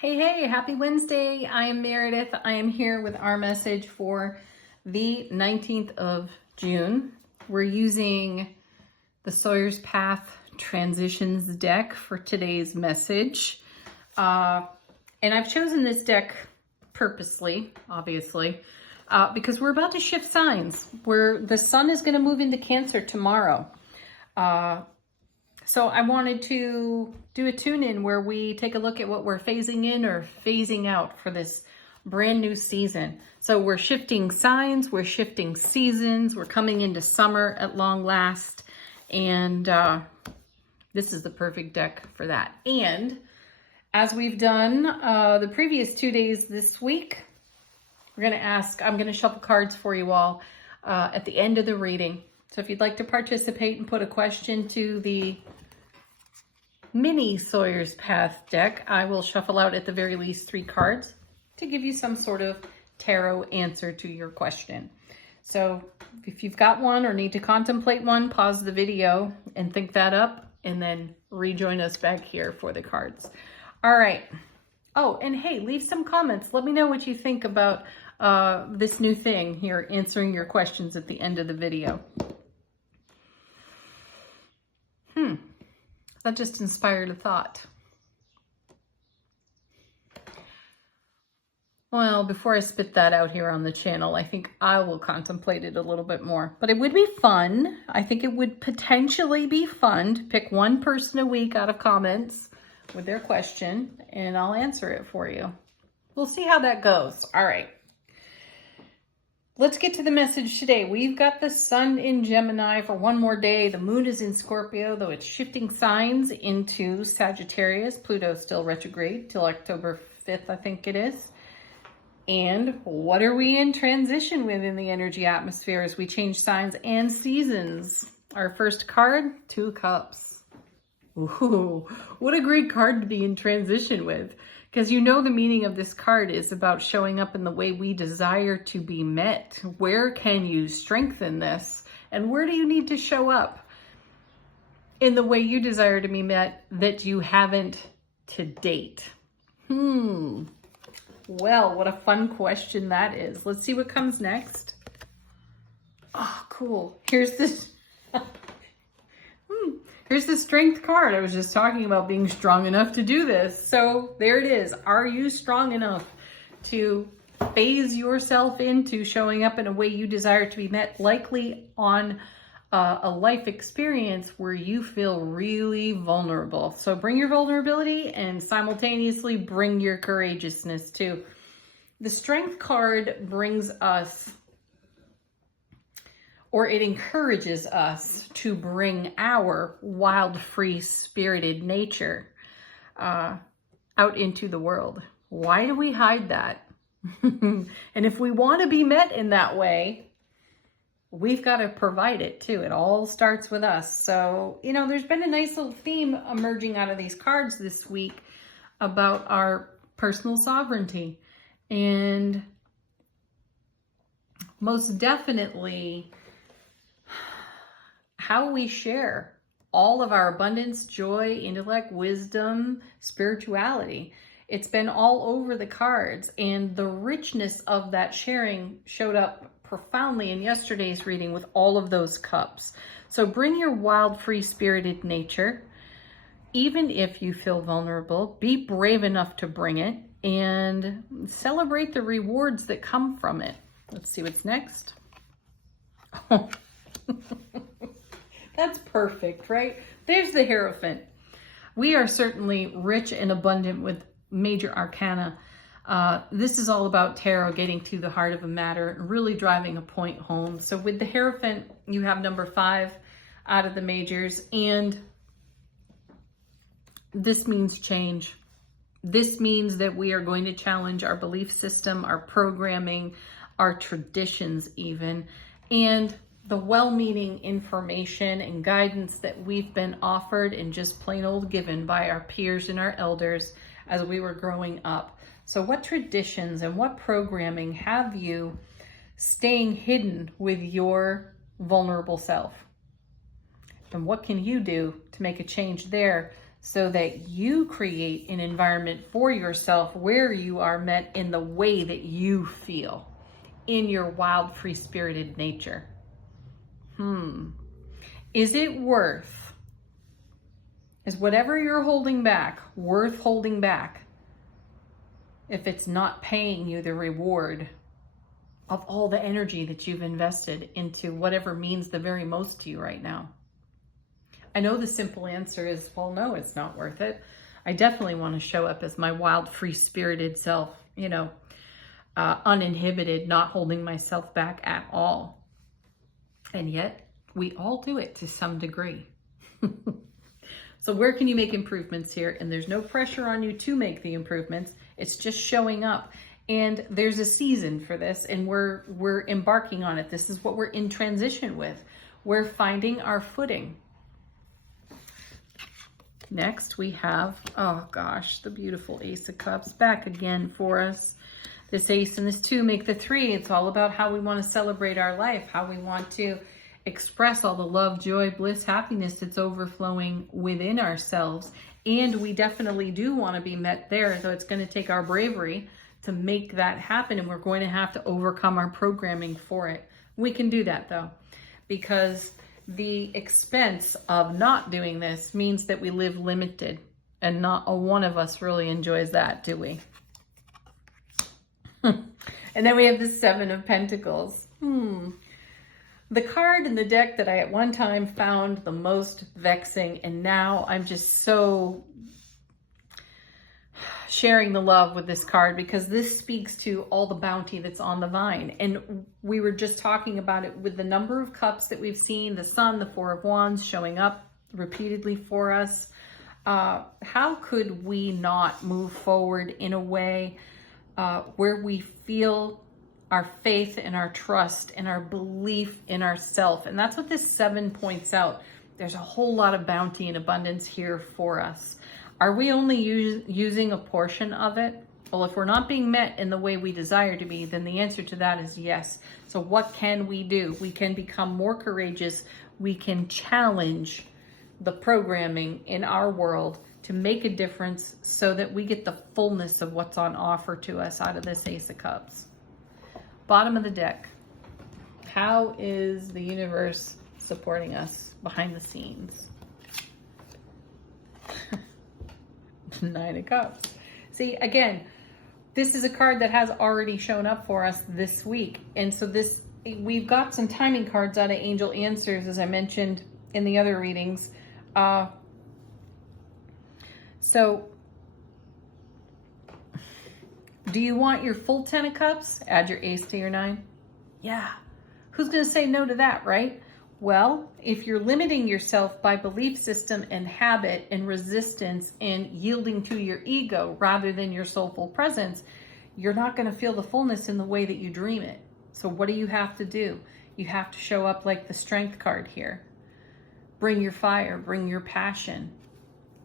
Hey, happy Wednesday. I am Meredith. I am here with our message for the 19th of June. We're using the Sawyer's Path Transitions deck for today's message. And I've chosen this deck purposely, obviously, because we're about to shift signs. The sun is going to move into Cancer tomorrow. So I wanted to do a tune-in where we take a look at what we're phasing in or phasing out for this brand new season. So we're shifting signs, we're shifting seasons, we're coming into summer at long last, and this is the perfect deck for that. And as we've done the previous 2 days this week, I'm going to shuffle cards for you all at the end of the reading. So if you'd like to participate and put a question to the mini Sawyer's Path deck, I will shuffle out at the very least 3 cards to give you some sort of tarot answer to your question. So if you've got one or need to contemplate one, pause the video and think that up and then rejoin us back here for the cards. All right. Oh, and hey, leave some comments. Let me know what you think about this new thing here, answering your questions at the end of the video. That just inspired a thought. Well, before I spit that out here on the channel, I think I will contemplate it a little bit more. But it would be fun. I think it would potentially be fun to pick one person a week out of comments with their question, and I'll answer it for you. We'll see how that goes. All right. Let's get to the message today. We've got the sun in Gemini for one more day. The moon is in Scorpio, though it's shifting signs into Sagittarius. Pluto's still retrograde till October 5th, I think it is. And what are we in transition with in the energy atmosphere as we change signs and seasons? Our first card, 2 cups. Ooh, what a great card to be in transition with. Because you know the meaning of this card is about showing up in the way we desire to be met. Where can you strengthen this? And where do you need to show up in the way you desire to be met that you haven't to date? Well, what a fun question that is. Let's see what comes next. Oh, cool. Here's this. Here's the strength card. I was just talking about being strong enough to do this. So there it is. Are you strong enough to phase yourself into showing up in a way you desire to be met, likely on a life experience where you feel really vulnerable? So bring your vulnerability and simultaneously bring your courageousness too. The strength card brings us, or it encourages us to bring our wild, free, spirited nature out into the world. Why do we hide that? And if we want to be met in that way, we've got to provide it too. It all starts with us. So, you know, there's been a nice little theme emerging out of these cards this week about our personal sovereignty. And most definitely, how we share all of our abundance, joy, intellect, wisdom, spirituality. It's been all over the cards, and the richness of that sharing showed up profoundly in yesterday's reading with all of those cups. So bring your wild, free-spirited nature. Even if you feel vulnerable, be brave enough to bring it and celebrate the rewards that come from it. Let's see what's next. That's perfect, right? There's the Hierophant. We are certainly rich and abundant with major arcana. This is all about tarot getting to the heart of a matter and really driving a point home. So with the Hierophant, you have number 5 out of the majors, and this means change. This means that we are going to challenge our belief system, our programming, our traditions even, and the well-meaning information and guidance that we've been offered and just plain old given by our peers and our elders as we were growing up. So what traditions and what programming have you staying hidden with your vulnerable self? And what can you do to make a change there so that you create an environment for yourself where you are met in the way that you feel in your wild, free-spirited nature. Is whatever you're holding back worth holding back if it's not paying you the reward of all the energy that you've invested into whatever means the very most to you right now? I know the simple answer is, well, no, it's not worth it. I definitely want to show up as my wild, free-spirited self, uninhibited, not holding myself back at all. And yet, we all do it to some degree. So where can you make improvements here? And there's no pressure on you to make the improvements. It's just showing up. And there's a season for this, and we're embarking on it. This is what we're in transition with. We're finding our footing. Next, we have, oh gosh, the beautiful Ace of Cups back again for us. This Ace and this 2 make the 3. It's all about how we want to celebrate our life, how we want to express all the love, joy, bliss, happiness that's overflowing within ourselves. And we definitely do want to be met there, though it's going to take our bravery to make that happen, and we're going to have to overcome our programming for it. We can do that, though, because the expense of not doing this means that we live limited, and not a one of us really enjoys that, do we? And then we have the 7 of Pentacles. The card in the deck that I at one time found the most vexing, and now I'm just so sharing the love with this card, because this speaks to all the bounty that's on the vine. And we were just talking about it with the number of cups that we've seen, the Sun, the 4 of Wands showing up repeatedly for us. How could we not move forward in a way where we feel our faith and our trust and our belief in ourself? And that's what this 7 points out. There's a whole lot of bounty and abundance here for us. Are we only using a portion of it? Well, if we're not being met in the way we desire to be, then the answer to that is yes. So what can we do? We can become more courageous. We can challenge the programming in our world to make a difference so that we get the fullness of what's on offer to us out of this Ace of Cups. Bottom of the deck. How is the universe supporting us behind the scenes? 9 of Cups. See, again, this is a card that has already shown up for us this week. And so we've got some timing cards out of Angel Answers, as I mentioned in the other readings. So do you want your full 10 of Cups? Add your Ace to your 9? Yeah. Who's going to say no to that, right? Well, if you're limiting yourself by belief system and habit and resistance and yielding to your ego rather than your soulful presence, you're not going to feel the fullness in the way that you dream it. So what do you have to do? You have to show up like the Strength card here. Bring your fire, bring your passion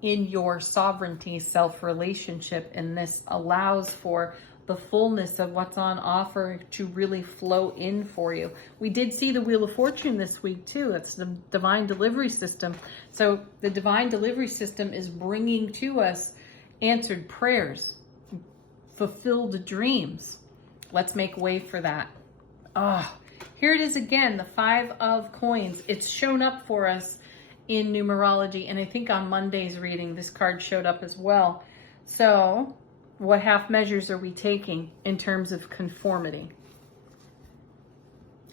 in your sovereignty self-relationship, and this allows for the fullness of what's on offer to really flow in for you. We did see the Wheel of Fortune this week too. It's the divine delivery system. So the divine delivery system is bringing to us answered prayers, fulfilled dreams. Let's make way for that. Here it is again, the 5 of Coins. It's shown up for us in numerology, and I think on Monday's reading this card showed up as well. So what half measures are we taking in terms of conformity?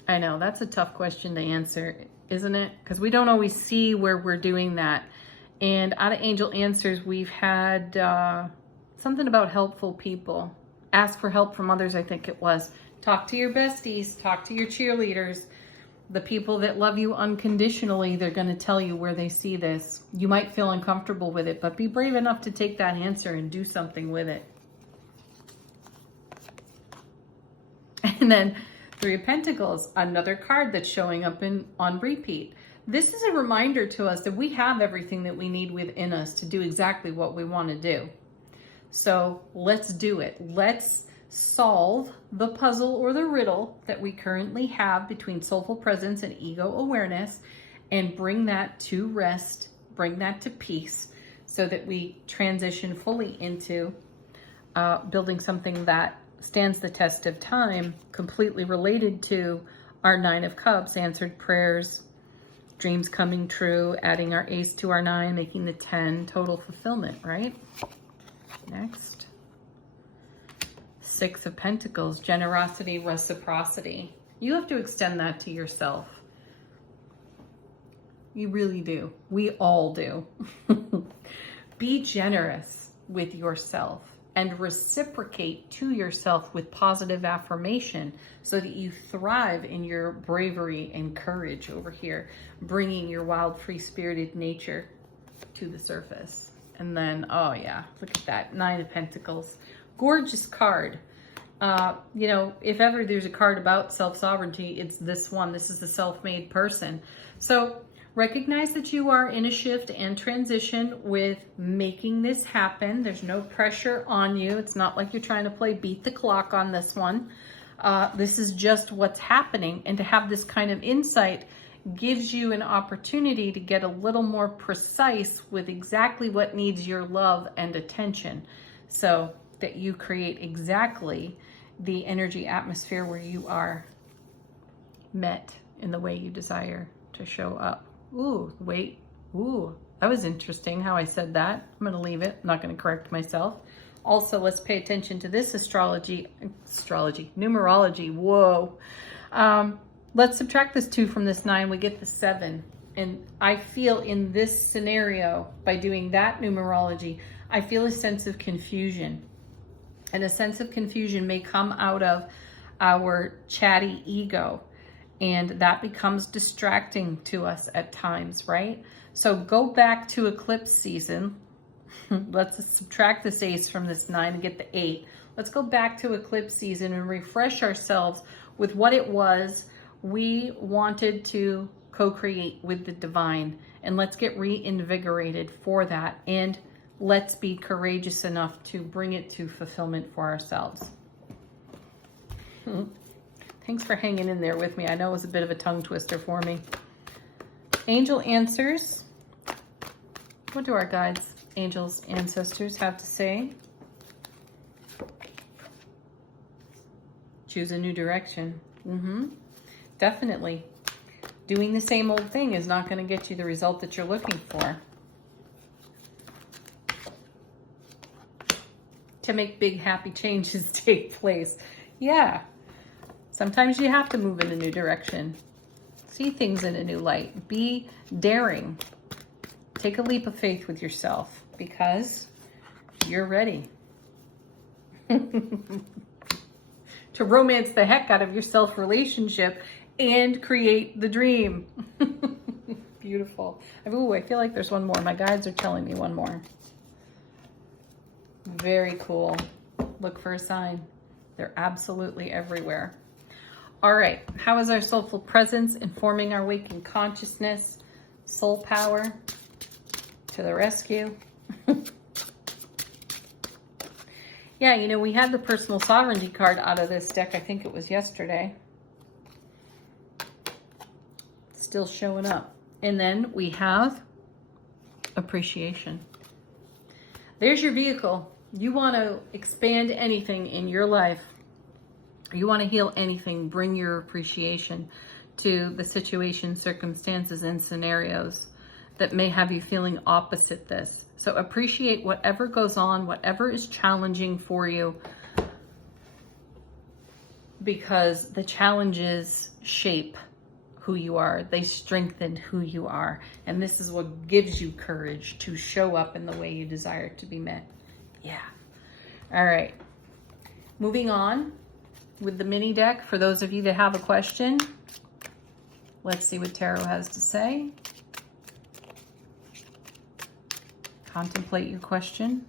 I know that's a tough question to answer, isn't it? Because we don't always see where we're doing that. And out of Angel Answers, we've had something about helpful people. Ask for help from others, I think it was. Talk to your besties, talk to your cheerleaders. The people that love you unconditionally, they're going to tell you where they see this. You might feel uncomfortable with it, but be brave enough to take that answer and do something with it. And then 3 of Pentacles, another card that's showing up on repeat. This is a reminder to us that we have everything that we need within us to do exactly what we want to do. So let's do it. Let's solve the puzzle or the riddle that we currently have between soulful presence and ego awareness, and bring that to rest, bring that to peace, so that we transition fully into building something that stands the test of time, completely related to our 9 of Cups, answered prayers, dreams coming true, adding our ace to our 9, making the 10, total fulfillment, right? Next. 6 of Pentacles, generosity, reciprocity. You have to extend that to yourself. You really do. We all do. Be generous with yourself and reciprocate to yourself with positive affirmation so that you thrive in your bravery and courage over here, bringing your wild, free-spirited nature to the surface. And then, oh yeah, look at that, 9 of Pentacles. Gorgeous card. You know, if ever there's a card about self-sovereignty, it's this one. This is the self-made person. So recognize that you are in a shift and transition with making this happen. There's no pressure on you. It's not like you're trying to play beat the clock on this one. This is just what's happening. And to have this kind of insight gives you an opportunity to get a little more precise with exactly what needs your love and attention, so that you create exactly the energy atmosphere where you are met in the way you desire to show up. Ooh, wait. Ooh, that was interesting how I said that. I'm going to leave it. I'm not going to correct myself. Also, let's pay attention to this numerology. Whoa. Let's subtract this 2 from this 9. We get the 7. And I feel in this scenario, by doing that numerology, I feel a sense of confusion. And a sense of confusion may come out of our chatty ego. And that becomes distracting to us at times, right? So go back to eclipse season. Let's subtract this ace from this 9 and get the 8. Let's go back to eclipse season and refresh ourselves with what it was we wanted to co-create with the divine. And let's get reinvigorated for that. And let's be courageous enough to bring it to fulfillment for ourselves. Thanks for hanging in there with me. I know it was a bit of a tongue twister for me. Angel answers. What do our guides, angels, ancestors have to say? Choose a new direction. Definitely. Doing the same old thing is not going to get you the result that you're looking for. To make big, happy changes take place. Yeah. Sometimes you have to move in a new direction. See things in a new light. Be daring. Take a leap of faith with yourself because you're ready to romance the heck out of your self-relationship and create the dream. Beautiful. Ooh, I feel like there's one more. My guides are telling me one more. Very cool. Look for a sign. They're absolutely everywhere. All right, how is our soulful presence informing our waking consciousness? Soul power to the rescue. Yeah, you know, we had the personal sovereignty card out of this deck. I think it was yesterday. Still showing up. And then we have appreciation. There's your vehicle. You want to expand anything in your life. You want to heal anything, bring your appreciation to the situations, circumstances, and scenarios that may have you feeling opposite this. So appreciate whatever goes on, whatever is challenging for you, because the challenges shape who you are. They strengthen who you are. And this is what gives you courage to show up in the way you desire to be met. Yeah. All right. Moving on with the mini deck. For those of you that have a question, let's see what Tarot has to say. Contemplate your question.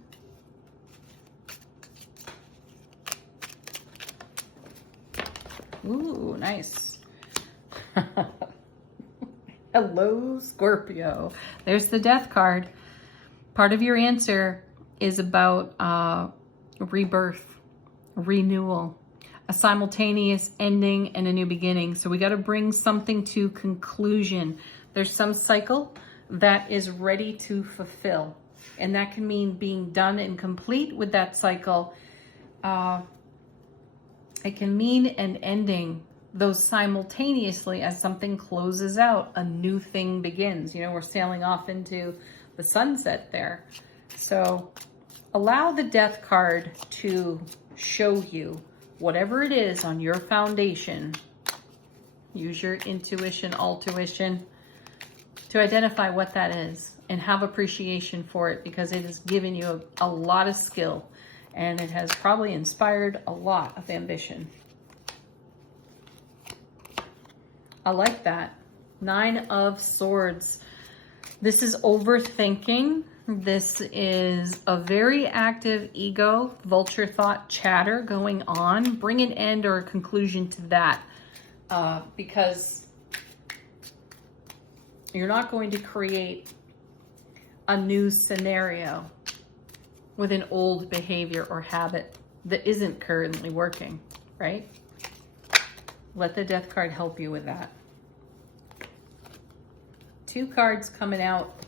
Ooh, nice. Hello, Scorpio. There's the Death card. Part of your answer is about rebirth, renewal, a simultaneous ending and a new beginning. So we got to bring something to conclusion. There's some cycle that is ready to fulfill. And that can mean being done and complete with that cycle. It can mean an ending, those simultaneously as something closes out, a new thing begins. You know, we're sailing off into the sunset there. So allow the Death card to show you whatever it is on your foundation. Use your intuition, altuition to identify what that is and have appreciation for it, because it has given you a lot of skill and it has probably inspired a lot of ambition. I like that. 9 of Swords. This is overthinking. This is a very active ego, vulture thought chatter going on. Bring an end or a conclusion to that, because you're not going to create a new scenario with an old behavior or habit that isn't currently working, right? Let the Death card help you with that. 2 cards coming out.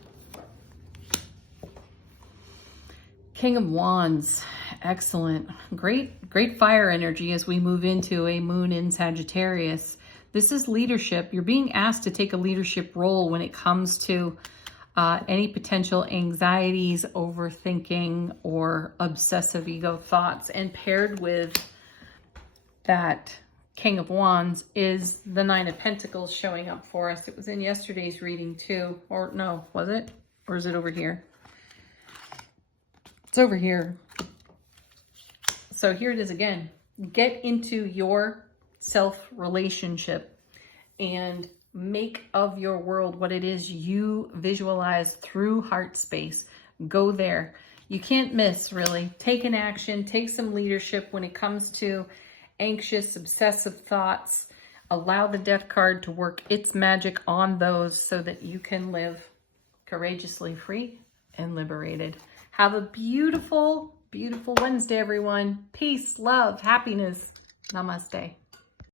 King of Wands. Excellent. Great fire energy as we move into a moon in Sagittarius. This is leadership. You're being asked to take a leadership role when it comes to any potential anxieties, overthinking, or obsessive ego thoughts. And paired with that King of Wands is the 9 of Pentacles showing up for us. It was in yesterday's reading too. Or no, was it? Or is it over here? It's over here. So here it is again. Get into your self-relationship and make of your world what it is you visualize through heart space. Go there. You can't miss, really. Take an action. Take some leadership when it comes to anxious, obsessive thoughts. Allow the Death card to work its magic on those so that you can live courageously free and liberated. Have a beautiful, beautiful Wednesday, everyone. Peace, love, happiness. Namaste.